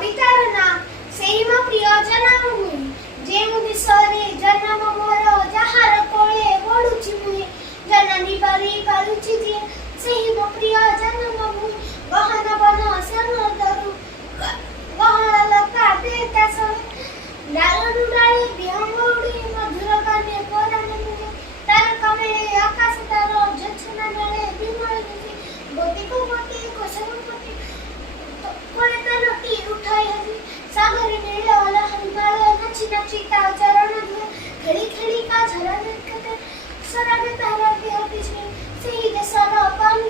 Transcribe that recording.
କବିତାର ନାଁ ସେହି ମୋ ପ୍ରିୟ ଜନମ ଭୂମି। ଯେଉଁ ଦେଶରେ ଜନ୍ମ ମୋର ଯାହାର କୋଳେ ବଢୁଛି ମୁହିଁ, ଜନନୀ ପରି ପାରୁଛି ଯିଏ ସେହି ମୋ ପ୍ରିୟ ଜନ୍ମ ଭୂମି। ଗହନ ବନ ଶ୍ୟାମତରୁ ଗହଳ ଲତା ଦେତା ସହେ, ଡାଳରୁ ଡାଳେ ବିହଙ୍ଗ ଉଡ଼ି ମଧୁର ଗାନେ ପରାଣେ ମିଳେ। ତାରକା ମିଳେ ଆକାଶ ତାର ଜ୍ୟୋତ୍ସ୍ନା ମିଳେ ବିମଳ ଦିଶି, ଗୋଟିକୁ ଗୋଟି କୋଶକୁ କୋଟି କୋଳେ ତାଲଟି ଉଠାଇ ଆଜି। ସାଗରେ ମିଳେ ଅଲହରୀ ମାଳ ନାଚି ନାଚି ତା ଚରଣ ଧୁଏ, ଖେଳି ଖେଳି କା ଝରା ଦେଖତେ ସରାବେ ତାର ଦେହ ପିଛେ ସେହି ଦେଶର ପାଣି